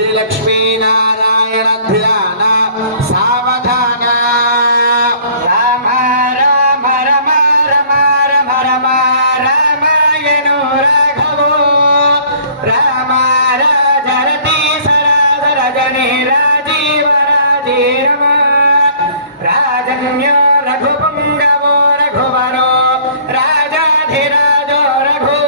श्रीलक्ष्मीनारायण ध्यान सावधान राम राम रम रम रम रम रामायणो राघवो राम राजरति सरजनि राजीव राजीरम राजन्यो रघुपुङ्गवो रघुवरो राजाधिराजो रघु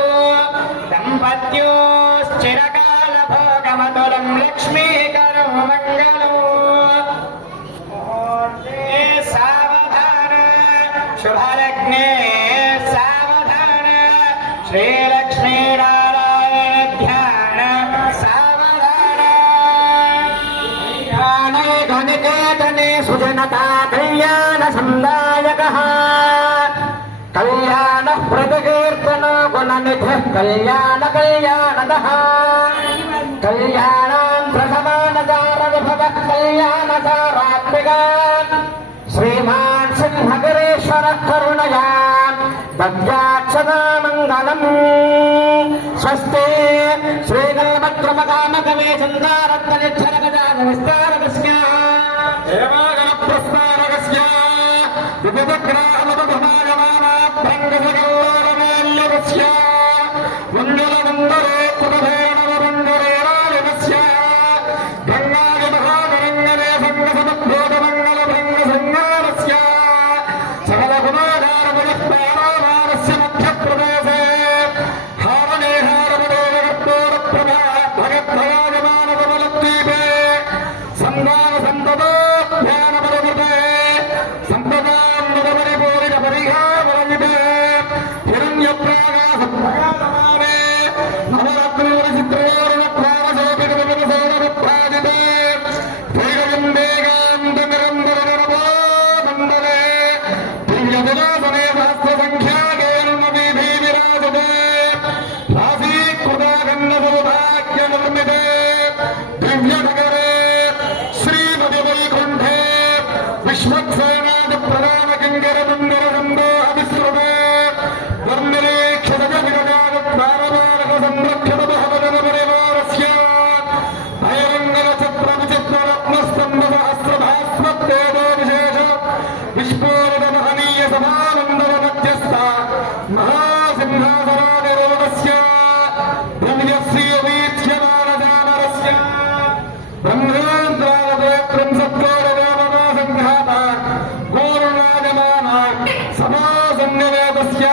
दम्पत्योश्चिरकालभोगमतुलं लक्ष्मीकरो मङ्गलो सावधान शुभलग्ने सावधान श्रीलक्ष्मीनारायण ध्यान सावधान गणिकेतने सुजनता कल्याण संदायकः कल्याण प्रदकीर्तन गुणनिधि कल्याण कल्याणदः कल्याणां प्रसमानकार विभव कल्याणकारात्मिका श्रीमान् सिंहगिरीश्वर करुणया दद्यात्सदा मङ्गलम् स्वस्ति श्रीगणपत्रमकामकवे चन्दारत्ननिच्छरगजानविस्तारकस्य देवागणप्रस्तारकस्य विविधग्रामपमानमानाभ्रङ्गसगल्लोलमाल्यवस्य मण्डलमण्डले कुलभैरवमण्डलेरालिवस्य गङ्गादिमहागरङ्गने सङ्गसमुद्भूतमङ्गलभृङ्गसंहारस्य सकलगुणाधारमुनिःपारावारस्य मध्यप्रदेशे हावणे हारवदेवकर्पूरप्रभा भगद्भयाजमानकमलद्वीपे सन्दानसन्ततो ध्यानपरमृते सम्पदान्मुदपरिपूरितपरिहारवरमिते हिरण्यप्रागासप्रगातमाने नवरत्नोरिचित्रोरुणप्रावशोभितविमलसौरभ्राजिते वेगवन्देगान्तनिरन्तरगणपो दिव्यविलासने सहस्रसङ्ख्याकेर्नवीभिविराजते राशीकृताखण्डसौभाग्यनिर्मिते दिव्यनगरे श्रीमतिवैकुण्ठे विश्वक्सेनादिप्रधानकिङ्करमण्डलसन्दोहविसृते वर्णिरीक्षितजविरजागद्वारपालकसंरक्षितमहवजनपरिवारस्य भयरङ्गनक्षत्रविचित्ररत्नस्तम्भसहस्रभास्मत्तेजो विशेष विस्फोरितमहनीयसभानन्दवमध्यस्थ महासिंहासनाधिरोहस्य दिव्यश्रीवीच्यमानजामरस्य ब्रह्मेन्द्रावतोत्रं सत्कोरवामनासङ्घात पूर्णाजमान समासन्निवेदस्य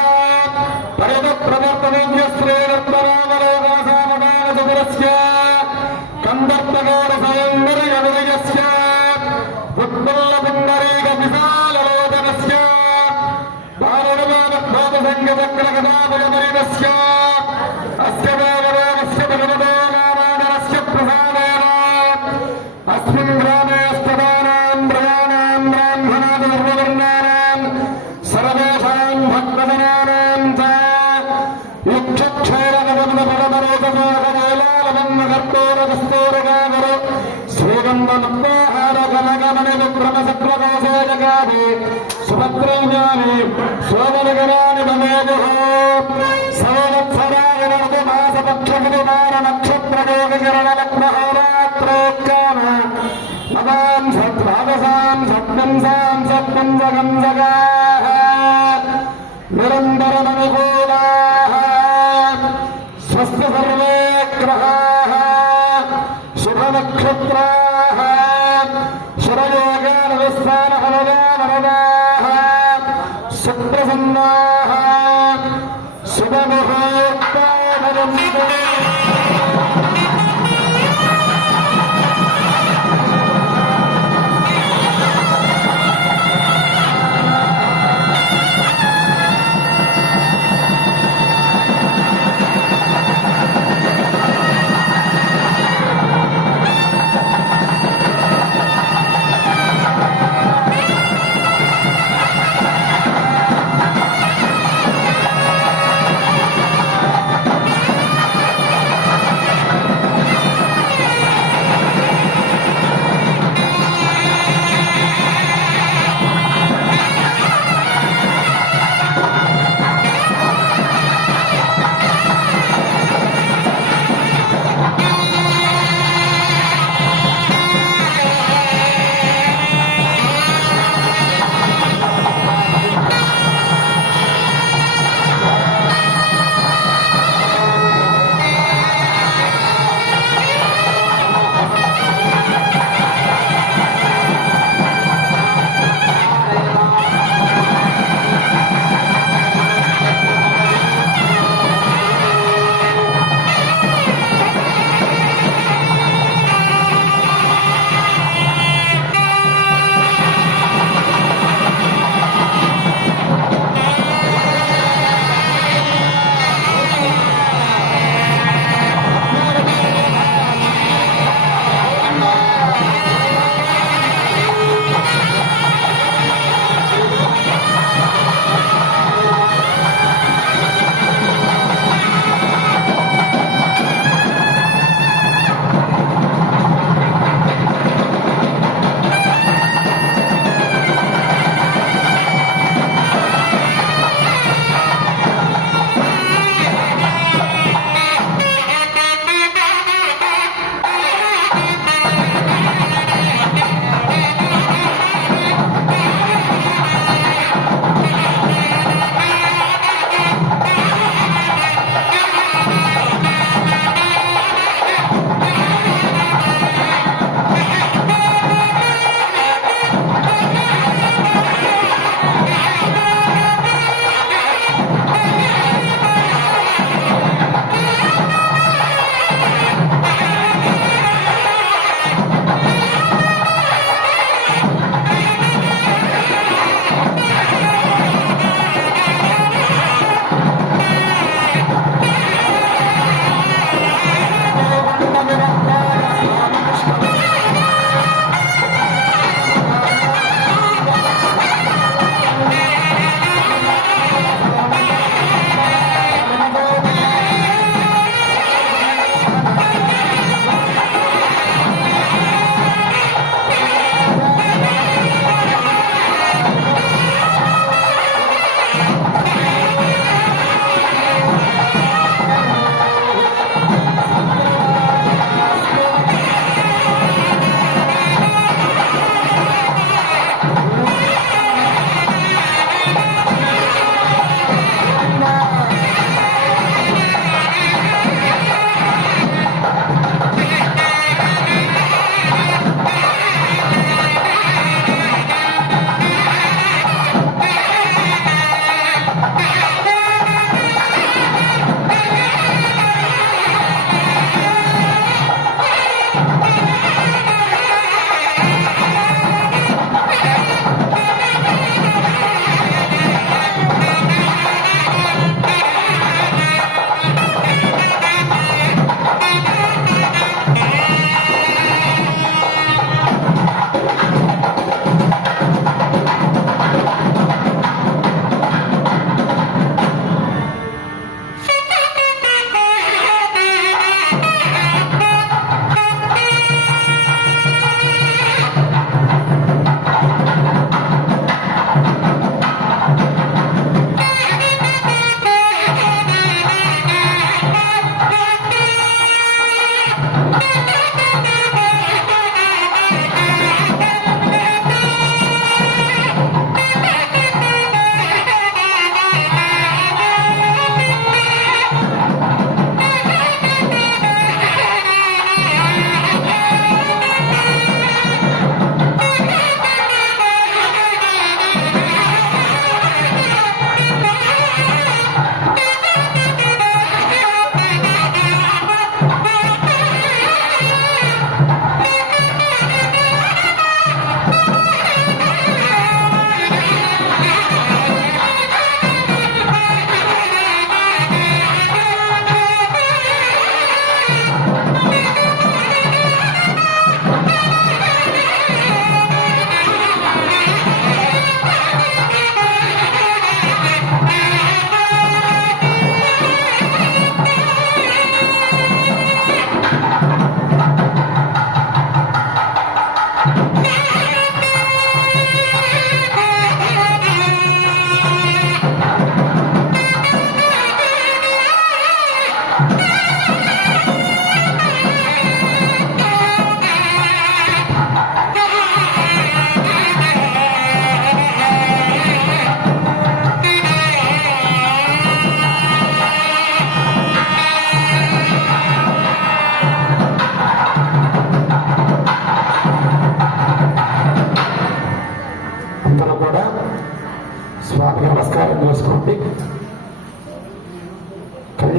परितप्रवर्तनव्यस्त्रेरत्नरामलोकासामदानसुरस्य कन्दर्पगौरसौन्दर्यविजयस्य उत्पल्लपुण्डरीकविशाललोचनस्य दारुणवामभ्रातसङ्गवक्रगदाभयपरिणस्य अस्य देवलोकस्य भगवतो रामायणस्य प्रसादेन अस्मिन् ग्रामे स्तदानां प्रजानां ब्राह्मणादिवर्णवर्णानां सर्वेषां भक्तजनानां च युक्षक्षैरगमनपरमरोचमाकवेलालवन्नकर्पूरकस्तूरकाकर श्रीगन्धमुक्ताहारगणगमनिविक्रमसक्रकोशे जगादे सुभद्रौजानि सोमनगराणि ममेजुः संवत्सराय नवमासपक्षविमाननक्षत्रयोगकिरणलग्नहोरात्रोत्काम नवां सद्वादशां सप्तंसां सप्तंसकं जगाः निरन्तरमनुकूलाः स्वस्थ सर्वे ग्रहाः शुभनक्षत्राः शुभयोगानविस्तारफलदावरदाः सुप्रसन्नाः शुभमुहूर्तावरन्ते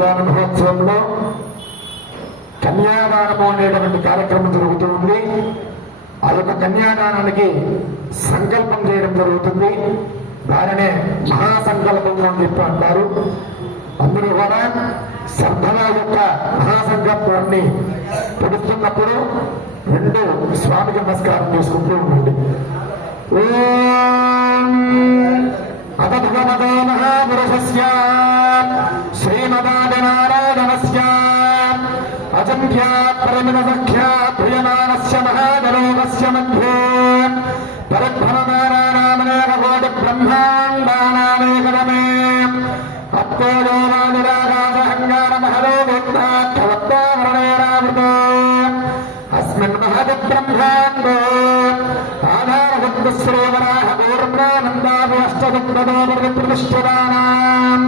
కళ్యాణ మహోత్సవంలో కన్యాదానము అనేటువంటి కార్యక్రమం జరుగుతూ ఉంది. ఆ యొక్క కన్యాదానానికి సంకల్పం చేయడం జరుగుతుంది. దానినే మహాసంకల్పం అని చెప్పి అంటారు. అందరూ కూడా శ్రద్ధగా యొక్క మహాసంకల్పాన్ని పొడుస్తున్నప్పుడు రెండు స్వామికి నమస్కారం చేసుకుంటూ ఉండండి. అత భగవతో మహాపురుషస్య శ్రీమదాదినారాయణస్య అజంఖ్యాత్ పరిమితసంఖ్యాత్ ప్రియమానస్య మహాజలోకస్య మధ్యే పరిభ్రమమానానామనేక కోటి బ్రహ్మాండానామేకరమే అత్తోలోనాదిరాగాసహంగారమహలో వేత్తాక్షవత్తావరణేరావృతో అస్మిన్ మహతి బ్రహ్మాండో ఆధారవద్శ్రీవరాహ పూర్ణానందాభి అష్టదిగ్ధదోపరిప్రతిష్ఠితానాం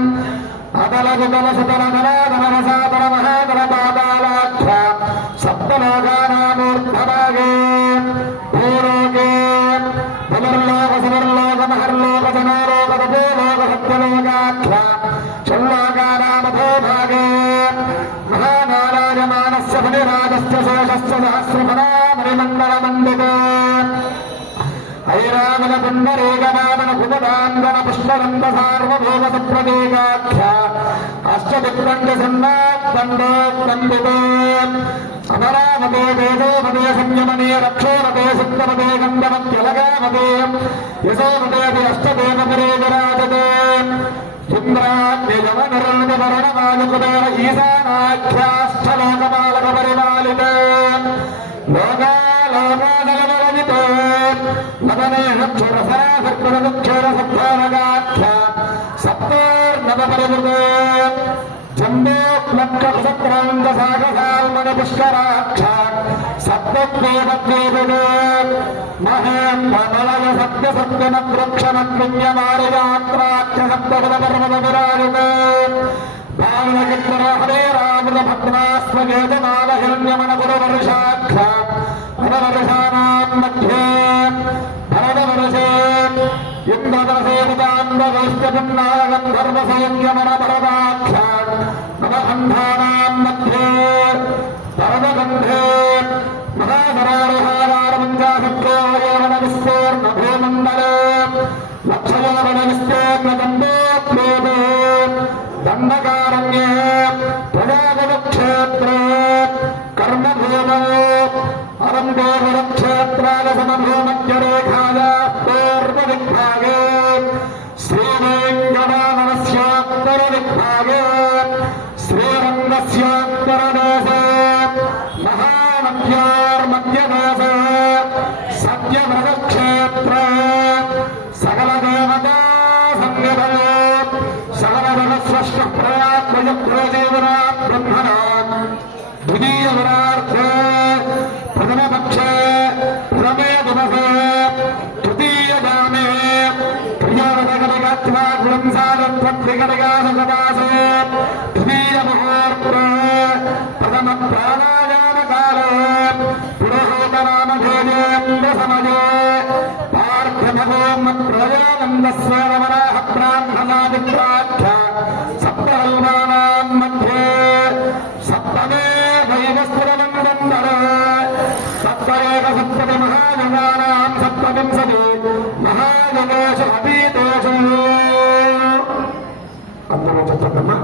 అదలగుదల సుతలదలాదనరసాదర మహాదర పాదాలాఖ్య సప్తలోకానామూర్ధభాగే భూలోకే పునర్లోక సువర్లోక మహర్లోక జనోలోక తపోలోక సత్యలోకాఖ్య షణ్లోకానామథో భాగే మహానారాయమానస్య ఫణిరాజస్య శేషస్య సహస్రఫలామణిమండలమండితే ఐరావణ పుండరీకనామన కుమదాంగన పుష్పదండ సార్వభౌమ సుప్రతీకాఖ్య అష్టదిగ్దండ సన్నాదండోదండితే అమరావతే వేదోమతే సంయమనే రక్షోమతే సుప్తమతే గంధమత్యలగామతే యశోమతే అష్టదేవపరే విరాజతే ఇంద్రాజ్ఞయమనరుణవరణమాలుకుదేవ ఈశానాఖ్యాష్టలోకమాలక పరిపాలితే లోకాలోకాదలవరజితే నవనేహ క్షురసరాసర్పణదుక్షర సప్తానగాఖ్య సప్తోర్నవపరివృతే జంబోక్లక్షసక్రాంత సాగసాల్మణి పుష్కరాక్ష సప్తద్వేవద్వేవిదే మహేంద్రమలయ సత్య సత్యమద్వృక్షమద్విన్యమారియాత్రాక్ష సప్తపదపర్వత విరాజితే బాలకిత్తర హరే రాముల భద్రాస్వగేతమాల హిరణ్యమణ గురువర్షాక్ష భరవర్షానాం మధ్యే భరతవర్షే ఇంద్రదసేవితాంబవైష్ణవిన్నాగం ధర్మసౌఖ్యమణ భరతాక్ష నవగంధానాం మధ్యే భరతగంధే మహాసరారహారారమంజాసత్యోయవన విస్తీర్ణ భూమండలే లక్షయోవన విస్తీర్ణ దండోత్వేదే దండకారణ్యే ప్రజాపదక్షేత్రే కర్మభూమో అరందేవరక్షేత్రాల సమభూమధ్యరేఖాయ పూర్వదిగ్భాగే శ్రీవేంకటాననస్యోత్తరదిగ్భాగే శ్రీరంగస్యోత్తరదేశే మహానద్యోర్మధ్యదేశే సత్యవ్రతక్షేత్రే సకలదేవతా సంగతయే సకలజగస్రష్ట ప్రయాత్మయప్రదేవనా బ్రహ్మణా ద్వితీయవరార్థే ప్రథమపక్షే ప్రథమే దివసే తృతీయదానే ప్రియావదగదగత్వాగుంసారత్వత్రికటగాసదాసే తృతీయముహూర్తే ప్రథమ ప్రాణాయామకాలే పురోహూతనామధేయేంద్రసమజే పార్థభగోమత్రయానందస్వరవరాహ బ్రాహ్మణాదిత్రాఖ్య సప్తకల్పానాం మధ్యే సప్తమే దైవస్ఫురమందరే సప్తరేక సప్తతి మహాయుగానాం సప్తవింశతి మహాయుగేషు అతీతేషు. అందరూ చెప్పమ్మా.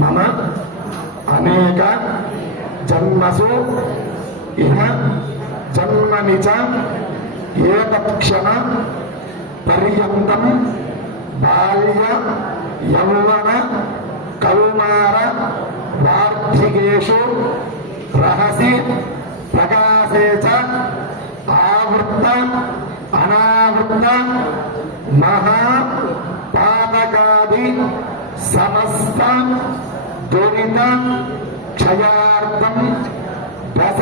మమ అనేక జన్మసు ఇహ జన్మని చ ఏతత్క్షణ పర్యంతం బాల్య యౌవన కౌమార వార్ధికేషు రహసి ప్రకాశే చ ఆవృత్త అనావృత్త మహా పాతకాది సమస్త దురిత క్షయార్థం దశ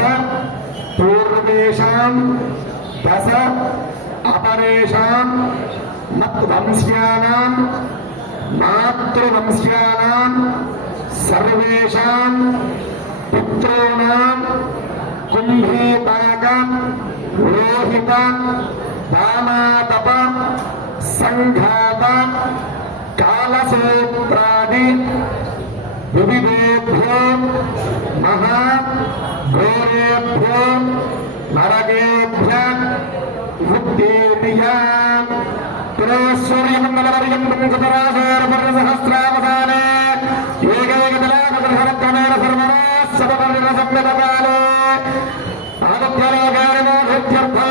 పూర్వేషాం దశ అపరేషాం మద్వంశ్యానాం మాతృవంశ్యానాం సర్వేషాం పుత్రోణాం కుంభీపాక లోహిత దామాతప సంఘాత కాలసూత్రాది వివిధేభ్యో మహా ఘోరేభ్యో నరకేభ్య ముక్తేభ్య సూర్యమంగళవర్యంతం సహస్రావసానే ఏకైకతలాకృతమేన సర్వదా సర్వకర్ణ సంవిధకాలే ఆదిత్యలోకానిమోక్షార్థం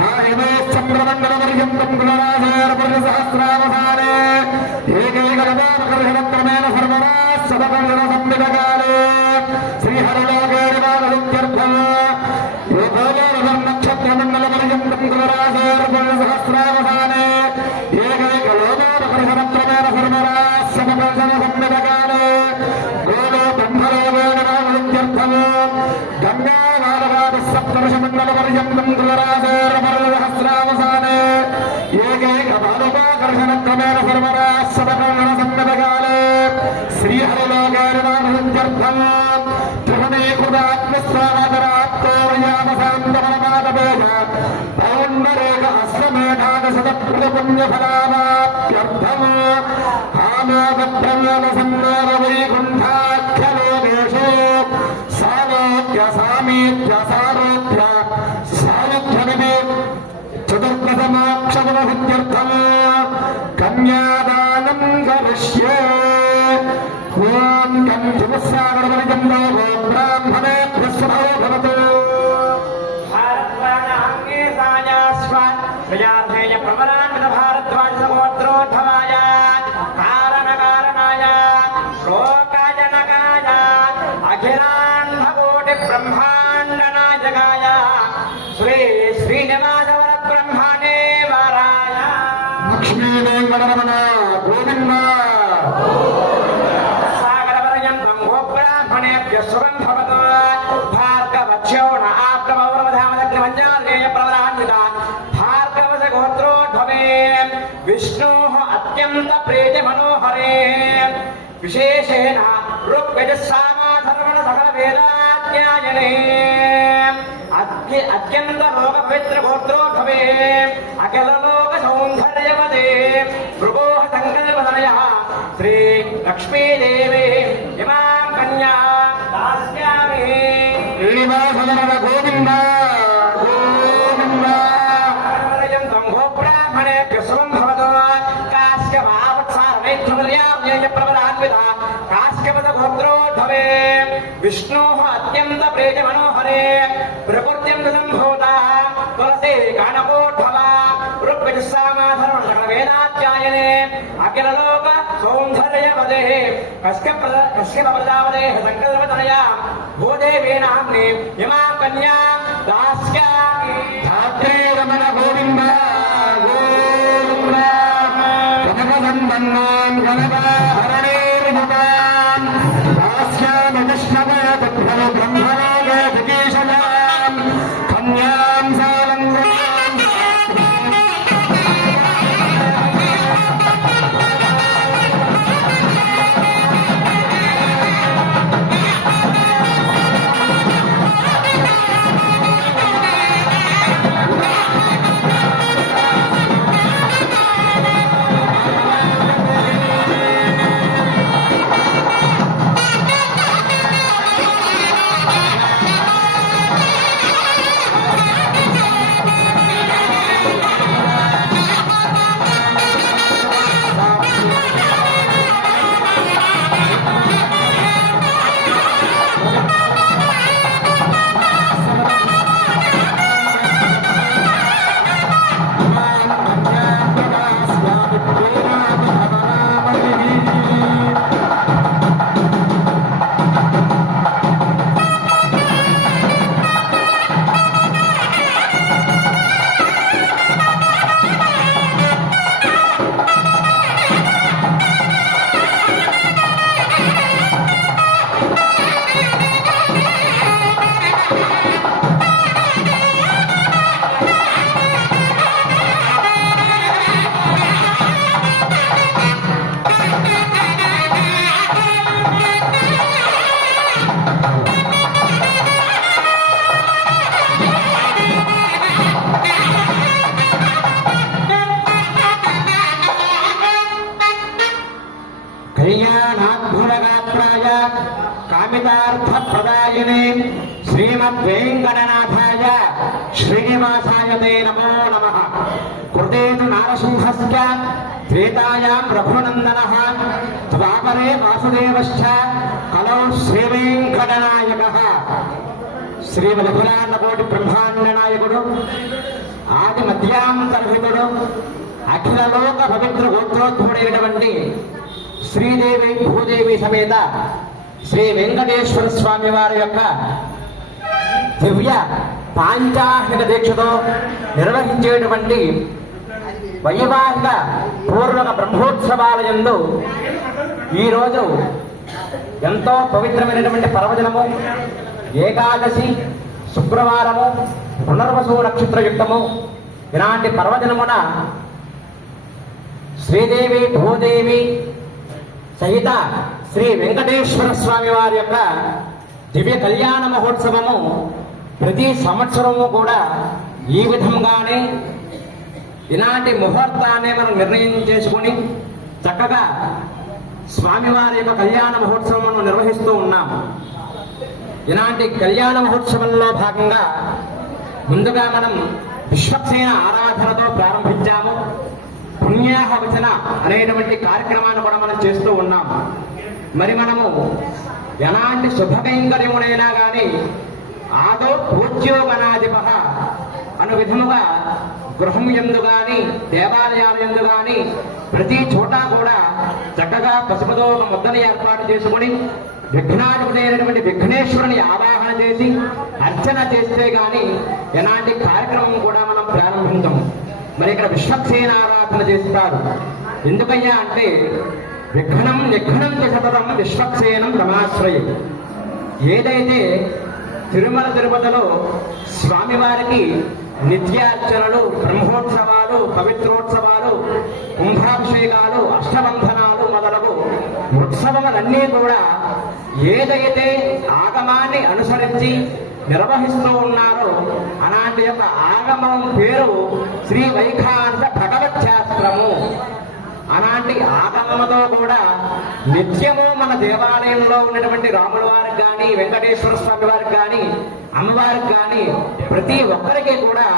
నాహిమే చంద్రమంగళవర్యంతం సహస్రావసానే ఏకైకతలాకృతమేన సర్వదా సర్వకర్ణ సంవిధకాలే శ్రీహరిలోకానిమోక్షార్థం నక్షత్రమంగళవర్యంతం సహస్రావసానే సప్తర్షమంగళవర్యంతం సహస్రావసానే ఏకైక బాలుపాకర్షణక్రమేణ సర్వదా సదకర్ణ సంగతకాలే శ్రీహరిలోకానిమోక్షార్థం త్రిగుణీకృతాత్మస్వామతరాత్మోయామసాంతమనమాదవేశ పౌండరేక అశ్వమేధాదశతప్రపంచఫలానాప్యర్థం ఆమోదప్రమోద సన్నోర వైకుంఠాఖ్యలోకేషు సాలోక్య సామీప్య సారోప్య సారుధ్యమిది చతుర్దశమోక్షగుణసిద్ధ్యర్థం కన్యాదానం కరిష్యే ఓం కంఠుసాగరవరిజం లోకో బ్రాహ్మణేభ్యః శుభో భవతు ప్రజాధేయ ప్రబలాన్విత భారద్వాజ సహోత్రోద్భవాయ కారణకారణాయ లోకాయ నకాయ అఖిలాండకోటి బ్రహ్మాండ నాయకాయ శ్రీ శ్రీనివాసవర బ్రహ్మణే వరాయ లక్ష్మీ వెంకటరమణ గోవింద సాగరవర్యంతం గోబ్రాహ్మణేభ్యః శుభం భవతు భార్గవక్షోణ ఆప్రమౌరవధామదగ్నమంజాలేయ ప్రబలాన్విత విష్ణో అత్యంత ప్రేతి మనోహరే విశేషేణ ఋగ్వేదసామాధర్మణ సకల వేదాధ్యాయనే అత్యంత లోక పవిత్ర గోత్రోద్భవే అఖిల లోక సౌందర్యవదే భృగోహ సంకల్పదయ శ్రీ లక్ష్మీదేవి ఇమాం కన్యా దాస్యామి శ్రీనివాసవర గోవింద విష్ణో అత్యంత ప్రేతి మనోహరే ప్రకృత్యం సంభూత తులసి గణకోద్భవ ఋగ్వేదసామాధర్మణ సకల వేదాధ్యాయనే అఖిల లోక సౌందర్యవదే కశ్యప ప్రజాపతే సంకల్పతనయ భూదేవీ నామ్ని ఇమాం కన్యా దాస్యామి ధాత్రే రమణ గోవింద గోవింద కనకసంపన్నాం కనకహరణే విభుతాం దాస్యామి విష్ణవే తద్భవ బ్రహ్మణే జగీషణాం కన్యాం సాలంగనాం కామితార్థప్రదాయినే శ్రీమద్వేంకటనాథాయ శ్రీనివాసాయ తే నమో నమః. కృతేతు నారసింహస్య త్రేతాయాం రఘునందనః ద్వాపరే వాసుదేవశ్చ కలౌ శ్రీవేంకటనాయకః. శ్రీ వలభులాండకోటి బ్రహ్మాండ నాయకుడు, ఆది మధ్యాంతర్హితుడు, అఖిల లోక పవిత్ర గోత్రోద్భుడైనటువంటి శ్రీదేవి భూదేవి సమేత శ్రీ వెంకటేశ్వర స్వామి వారి యొక్క దివ్య పాంచాహిక దీక్షతో నిర్వహించేటువంటి వైవాహిక పూర్వక బ్రహ్మోత్సవాల యందు ఈరోజు ఎంతో పవిత్రమైనటువంటి పర్వదినము, ఏకాదశి, శుక్రవారము, పునర్వసు నక్షత్రయుక్తము. ఇలాంటి పర్వదినమున శ్రీదేవి భూదేవి సహిత శ్రీ వెంకటేశ్వర స్వామి వారి యొక్క దివ్య కళ్యాణ మహోత్సవము ప్రతి సంవత్సరము కూడా ఈ విధంగానే ఇలాంటి ముహూర్తాన్ని మనం నిర్ణయం చేసుకుని చక్కగా స్వామివారి యొక్క కళ్యాణ మహోత్సవం నిర్వహిస్తూ ఉన్నాము. ఇలాంటి కళ్యాణ మహోత్సవంలో భాగంగా ముందుగా మనం విశ్వక్సేన ఆరాధనతో ప్రారంభించాము. పుణ్యాహవచన అనేటువంటి కార్యక్రమాన్ని కూడా మనం చేస్తూ ఉన్నాము. మరి మనము ఎలాంటి శుభకైంకర్యమునైనా కానీ ఆదో పూజ్యోగణాధిప అను విధముగా గృహం యందు గాని దేవాలయాల యందు గాని ప్రతి చోట కూడా చక్కగా పసుపుతో ఒక ముద్దని ఏర్పాటు చేసుకుని విఘ్నాధిపతైనటువంటి విఘ్నేశ్వరుని ఆవాహన చేసి అర్చన చేస్తే గాని ఎలాంటి కార్యక్రమం కూడా మనం ప్రారంభించము. మరి ఇక్కడ విశ్వక్సేన ఆరాధన చేస్తారు. ఎందుకయ్యా అంటే విఘ్నం నిఘ్నం సతతం విశ్వక్సేనం రమాశ్రయం. ఏదైతే తిరుమల తిరుపతిలో స్వామివారికి నిత్యార్చనలు, బ్రహ్మోత్సవాలు, పవిత్రోత్సవాలు, కుంభాభిషేకాలు, అష్టబంధనాలు మొదలగు ఉత్సవములన్నీ కూడా ఏదైతే ఆగమాన్ని అనుసరించి నిర్వహిస్తూ ఉన్నారో అలాంటి యొక్క ఆగమం పేరు శ్రీ వైఖాంత భగవత్ శాస్త్రము. అలాంటి ఆగమముతో కూడా నిత్యము మన దేవాలయంలో ఉన్నటువంటి రాముల వారికి కానీ, వెంకటేశ్వర స్వామి వారికి కానీ, అమ్మవారికి కానీ ప్రతి ఒక్కరికి కూడా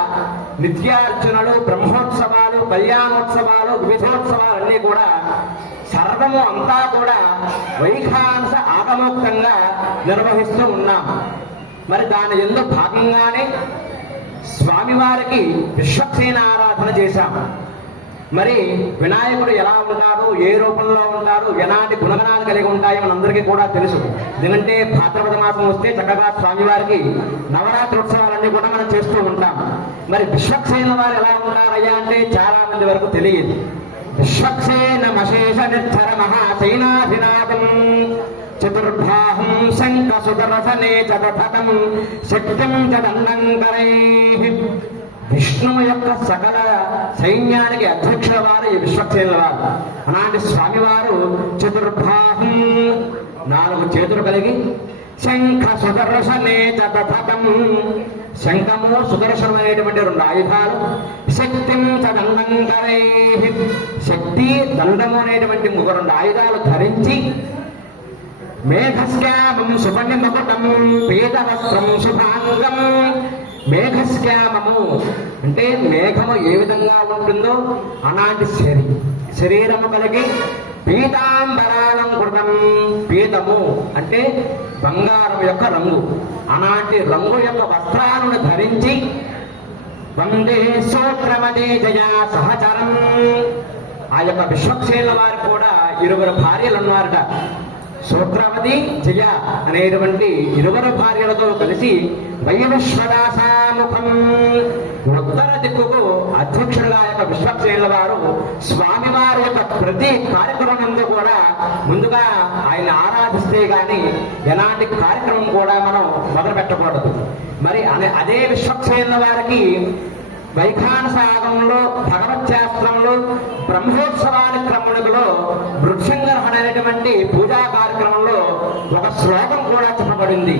నిత్యార్చనలు, బ్రహ్మోత్సవాలు, కళ్యాణోత్సవాలు, వివిధోత్సవాలు అన్నీ కూడా సర్వము అంతా కూడా వైఖాంస ఆగమోక్తంగా నిర్వహిస్తూ ఉన్నాం. మరి దాని యందు భాగంగానే స్వామివారికి విశ్వక్సేన ఆరాధన చేశాం. మరి వినాయకుడు ఎలా ఉంటాడు, ఏ రూపంలో ఉంటాడు, ఎలాంటి గుణగణాలు కలిగి ఉంటాయో మనందరికీ కూడా తెలుసు. ఎందుకంటే భాద్రపద మాసం వస్తే చక్కగా స్వామివారికి నవరాత్రి ఉత్సవాలన్నీ కూడా మనం చేస్తూ ఉంటాం. మరి విశ్వక్సేన వారు ఎలా ఉంటారయ్యా అంటే చాలా మంది వరకు తెలియదు. విశ్వక్సేన మశేష నిర్ధర మహాసైనాధినాథం చతుర్భాహం శంఖ సుదర్శనే చదపటం శక్తిం చదండంకరై. విష్ణువు యొక్క సకల సైన్యానికి అధ్యక్షుల వారు ఈ విశ్వక్సేనుల వారు. అలాంటి స్వామివారు చతుర్భాహం 4 చేతులు కలిగి శంఖ సుదర్శనే చదపటం, శంఖము సుదర్శనం అనేటువంటి 2 ఆయుధాలు, శక్తిం చదండంకరై, శక్తి దండము అనేటువంటి 2 ఆయుధాలు ధరించి మేఘశ్యామం సుపర్ణమకుటం పీతవస్త్రం శుభాంగం. మేఘశ్యామము అంటే మేఘము ఏ విధంగా ఉంటుందో అలాంటి శరీరము కలిగి పీతాంబరాలం కృతం. పీతము అంటే బంగారం యొక్క రంగు. అలాంటి రంగు యొక్క వస్త్రాలను ధరించి వందే సూత్రమదే జయా సహచరం. ఆ యొక్క విశ్వక్సేన వారు కూడా 2 భార్యలు ఉన్నారట. సూత్రవతి, జయ అనేటువంటి 2 భార్యలతో కలిసి వైవిశ్వదాసాముఖం ఉత్తర దిక్కుకు అధ్యక్షుడుగా యొక్క విశ్వక్సేనుల వారు స్వామివారి యొక్క ప్రతి కార్యక్రమంలో కూడా ముందుగా ఆయన ఆరాధిస్తే గాని ఎలాంటి కార్యక్రమం కూడా మనం మొదలు పెట్టకూడదు. మరి అదే విశ్వక్సేనుల వారికి వైఖానస ఆగమంలో, భగవత్ శాస్త్రంలో, బ్రహ్మోత్సవాల క్రమములలో వృక్షంగరహణ అనేటువంటి పూజా కార్యక్రమంలో ఒక శ్లోకం కూడా చెప్పబడింది.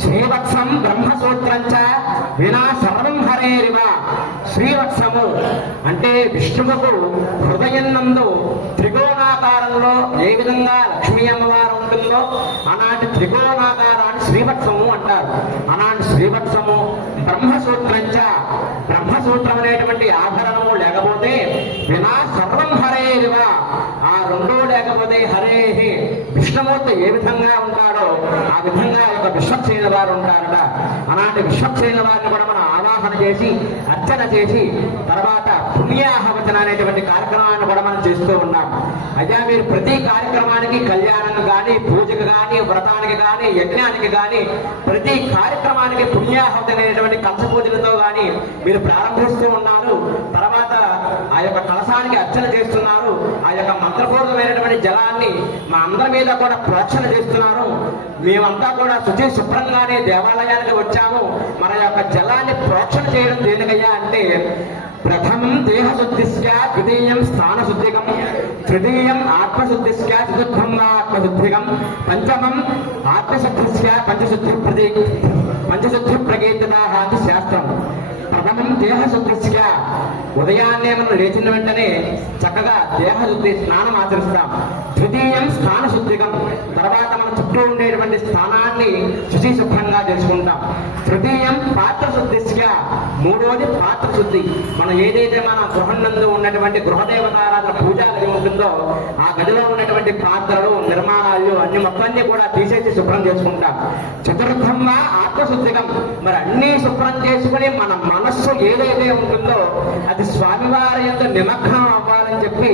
శ్రీవత్సం బ్రహ్మసూత్రంచ వినా సర్వం హరేరివ. శ్రీవత్సము అంటే విష్ణువుకు హృదయం నందు త్రికోణాకారంలో ఏ విధంగా లక్ష్మీ అమ్మవారు ఉంటుందో ఉంటుందో అలాంటి త్రికోణాకారాన్ని శ్రీవత్సము అంటారు. అలాంటి శ్రీవత్సము బ్రహ్మసూత్రం అనేటువంటి ఆభరణము లేకపోతే వినా సర్వం హరేదివా, ఆ రెండో లేకపోతే హరే విష్ణుమూర్తి ఏ విధంగా ఉంటాడో ఆ విధంగా యొక్క విశ్వక్సేన వారు ఉంటారట. అలాంటి విశ్వక్సేన వారిని కూడా మనం ఆవాహన చేసి అర్చన చేసి తర్వాత పుణ్యాహవచన అనేటువంటి కార్యక్రమాన్ని కూడా మనం చేస్తూ ఉన్నాం. అయ్యా మీరు ప్రతి కార్యక్రమానికి కళ్యాణం కానీ పూజకు కానీ వ్రతానికి కానీ యజ్ఞానికి కానీ ప్రతి కార్యక్రమానికి పుణ్యాహవచన అనేటువంటి కలశ పూజలతో కానీ మీరు ప్రారంభిస్తూ ఉన్నారు. తర్వాత ఆ యొక్క కలశానికి అర్చన చేస్తున్నారు. ఆ యొక్క మంత్రపూర్వమైనటువంటి జలాన్ని మా అందరి మీద కూడా ప్రోక్షణ చేస్తున్నారు. మేమంతా కూడా శుభ్రంగానే దేవాలయానికి వచ్చాము. మన యొక్క జలాన్ని ప్రోక్షణ చేయడం దేనికయ్యా అంటే ప్రథమం దేహశుద్ధిస్య, ద్వితీయం స్థానశుద్ధికం, తృతీయం ఆత్మశుద్ధిస్య, చతుర్థం ఆత్మశుద్ధికం, పంచమం ఆత్మశుద్ధిస్య పంచశుద్ధి ప్రకీర్తితాః అని శాస్త్రం. ప్రథమం దేహశుద్ధిస్య, ఉదయాన్నే మనం లేచిన వెంటనే చక్కగా దేహశుద్ధి స్నానం ఆచరిస్తాం. ద్వితీయం స్థానశుద్ధికం, తర్వాత మన చుట్టూ ఉండేటువంటి స్థానాన్ని శుభ్రంగా చేసుకుంటాం. తృతీయం పాత్రశుద్ధిస్య, మూడోది పాత్రశుద్ధి. మనం ఏదైతే మన గృహం నందు ఉన్నటువంటి గృహదేవతారాధన పూజ గది ఉంటుందో ఆ గదిలో ఉన్నటువంటి పాత్రలు నిర్మాణాలు అన్ని మొత్తాన్ని కూడా తీసేసి శుభ్రం చేసుకుంటాం. చతుర్థంగా ఆత్మశుద్ధికం, మరి అన్ని శుభ్రం చేసుకుని మన మనస్సు ఏదైతే ఉంటుందో అది స్వామివారి యొక్క నిమగ్నం అవ్వాలని చెప్పి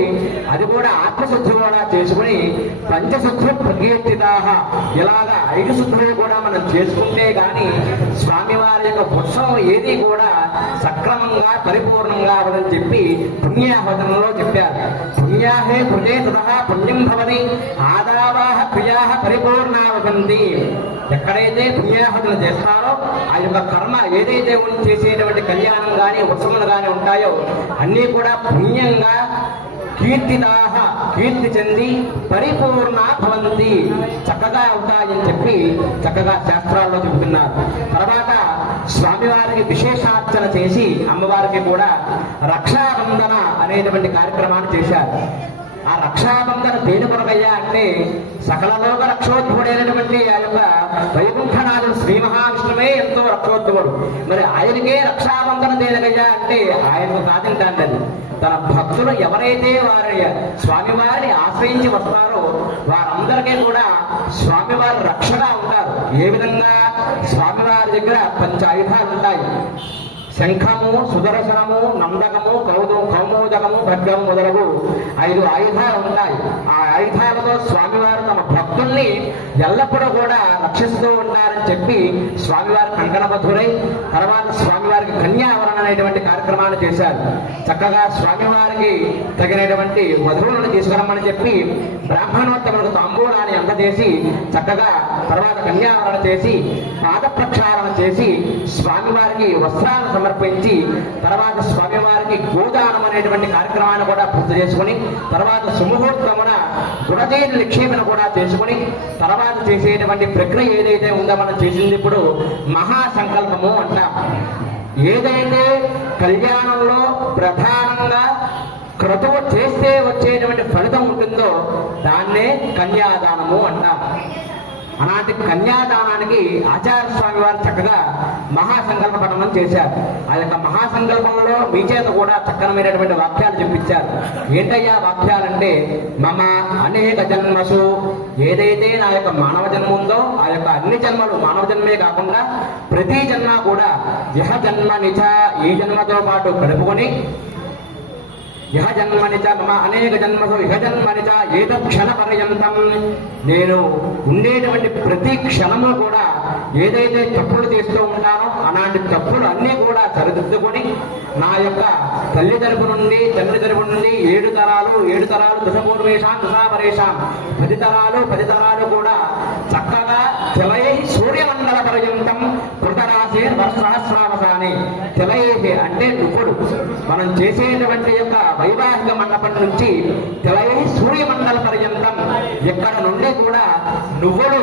అది కూడా ఆత్మశుద్ధి కూడా చేసుకుని పంచశుద్ధి ప్రకీర్తితాః, ఇలాగా 5 శుద్ధులు కూడా మనం చేసుకుంటే గాని స్వామివారి యొక్క ఉత్సవం ఏది కూడా సక్రమంగా పరిపూర్ణంగా అవ్వదని చెప్పి పుణ్యాహవచనంలో చెప్పారు. పుణ్యాహే పుణ్యే తతః పుణ్యం భవతి ఆదావాహ క్రియాః పరిపూర్ణావసంతి. ఎక్కడైతే పుణ్యాహవచనం చేస్తారో ఆ యొక్క కర్మ ఏదైతే చేసేటువంటి కళ్యాణం కానీ ఉత్సవాలు కానీ ఉంటాయో అన్నీ కూడా పుణ్యంగా కీర్తిదాహ, కీర్తి చెంది పరిపూర్ణ భవంతి, చక్కగా అవుతాయని చెప్పి చక్కగా శాస్త్రాల్లో చెబుతున్నారు. తర్వాత స్వామివారికి విశేషార్చన చేసి అమ్మవారికి కూడా రక్షాబంధన అనేటువంటి కార్యక్రమాన్ని చేశారు. ఆ రక్షాబంధన దేని కొరకయ్యా అంటే సకలలోక రక్షోద్భుడైనటువంటి ఆ యొక్క వైకుంఠనాథుడు శ్రీ మహావిష్ణువే ఎంతో రక్షోద్భుడు. మరి ఆయనకే రక్షాబంధన దేనికయ్యా అంటే ఆయనకు కాదంటాండి. తన భక్తులు ఎవరైతే వారి స్వామివారిని ఆశ్రయించి వస్తారో వారందరికీ కూడా స్వామివారి రక్షగా ఉంటారు. ఏ విధంగా స్వామివారి దగ్గర 5 ఆయుధాలు ఉంటాయి. శంఖము, సుదర్శనము, నందకము, కౌమోదకము, ఖడ్గము మొదలగు 5 ఆయుధాలు ఉన్నాయి. ఆ ఆయుధాలతో స్వామివారు తమ భక్తుల్ని ఎల్లప్పుడూ కూడా రక్షిస్తూ ఉంటారని చెప్పి స్వామివారి కంకణబద్ధులై తర్వాత స్వామివారికి కన్యావరణ అనేటువంటి కార్యక్రమాన్ని చేశారు. చక్కగా స్వామివారికి తగినటువంటి వధువులను తీసుకురమ్మని చెప్పి బ్రాహ్మణోత్తములకు తాంబూలాన్ని అందజేసి చక్కగా తర్వాత కన్యావరణ చేసి పాద ప్రక్షాళన చేసి స్వామివారికి వస్త్రాలను సమర్పించి తర్వాత స్వామివారికి గోదానం అనేటువంటి కార్యక్రమాన్ని కూడా పూర్తి చేసుకుని తర్వాత సుముహూర్తమున గుణదేవి నిక్షేపణ కూడా చేసుకుని తర్వాత చేసేటువంటి ప్రక్రియ ఏదైతే ఉందో మనం చేసింది ఇప్పుడు మహాసంకల్పము అంటాం. ఏదైతే కళ్యాణంలో ప్రధానంగా క్రతువు చేస్తే వచ్చేటువంటి ఫలితం ఉంటుందో దాన్నే కన్యాదానము అంటాం. అలాంటి కన్యాదానానికి ఆచార్య స్వామి వారు చక్కగా మహాసంకల్ప పఠనం చేశారు. ఆ యొక్క మహాసంకల్పంలో మీ చేత కూడా చక్కనమైనటువంటి వాక్యాలు చెప్పించారు. ఏంటయ్యా వాక్యాలంటే మమ అనేక జన్మసు, ఏదైతే నా యొక్క మానవ జన్మ ఉందో ఆ యొక్క అన్ని జన్మలు మానవ జన్మే కాకుండా ప్రతి జన్మ కూడా ఇహ జన్మ నిజ ఈ జన్మతో పాటు గడుపుకొని ఇహ జన్మనిచ మమ అనేక జన్మసు ఇహ జన్మనిచ ఏత క్షణ పర్యంతం, నేను ఉండేటువంటి ప్రతి క్షణము కూడా ఏదైతే తప్పులు చేస్తూ ఉంటానో అలాంటి తప్పులు అన్నీ కూడా సరిదిద్దుకొని నా యొక్క తల్లి తరపు నుండి తండ్రి తరపు నుండి 7 తరాలు దశపూర్వేషాం దశాపరేషాం 10 తరాలు కూడా చక్కగా తెలై సూర్యమండల పర్యంతం కృతరాశి సహస్రావసాని. తెలై అంటే ఇప్పుడు మనం చేసేటువంటి యొక్క వైవాహిక మండపం నుంచి తెలై సూర్యమండల పర్యంతం ఎక్కడ నుండి కూడా నువ్వులు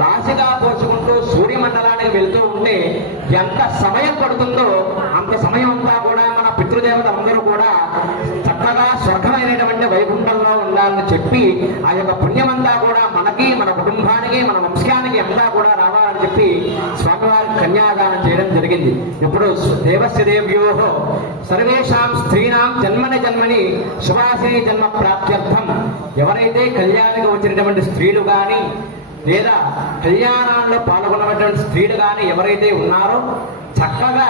రాశిగా పోసుకుంటూ సూర్యమండలానికి వెళ్తూ ఉంటే ఎంత సమయం పడుతుందో అంత సమయం అంతా కూడా మన పితృదేవతలందరూ కూడా చక్కగా స్వర్గమైనటువంటి వైకుంఠంలో ఉండాలని చెప్పి ఆ యొక్క పుణ్యమంతా కూడా మనకి మన మన కుటుంబానికి మన వంశానికి అంతా కూడా రావాలని చెప్పి స్వామివారికి కన్యాదానం చేయడం జరిగింది. ఇప్పుడు దేవస్య దేవ్యో సర్వేషాం స్త్రీణాం జన్మని జన్మని సువాసిని జన్మ ప్రాప్త్యర్థం, ఎవరైతే కళ్యాణానికి వచ్చినటువంటి స్త్రీలు కానీ లేదా కళ్యాణంలో పాల్గొన్నటువంటి స్త్రీలు కానీ ఎవరైతే ఉన్నారో చక్కగా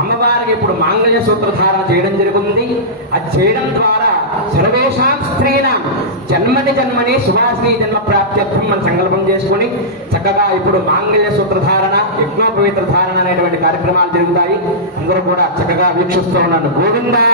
అమ్మవారికి ఇప్పుడు మాంగళ్య సూత్రధారణ చేయడం జరుగుతుంది. అది చేయడం ద్వారా సర్వేషాం స్త్రీణాం జన్మని జన్మని సువాసిని జన్మ ప్రాప్త్యర్థం మనం సంకల్పం చేసుకుని చక్కగా ఇప్పుడు మాంగళ్య సూత్రధారణ యజ్ఞోపవిత్ర ధారణ అనేటువంటి కార్యక్రమాలు జరుగుతాయి. అందరూ కూడా చక్కగా వీక్షిస్తూ ఉన్నాను. గోవిందా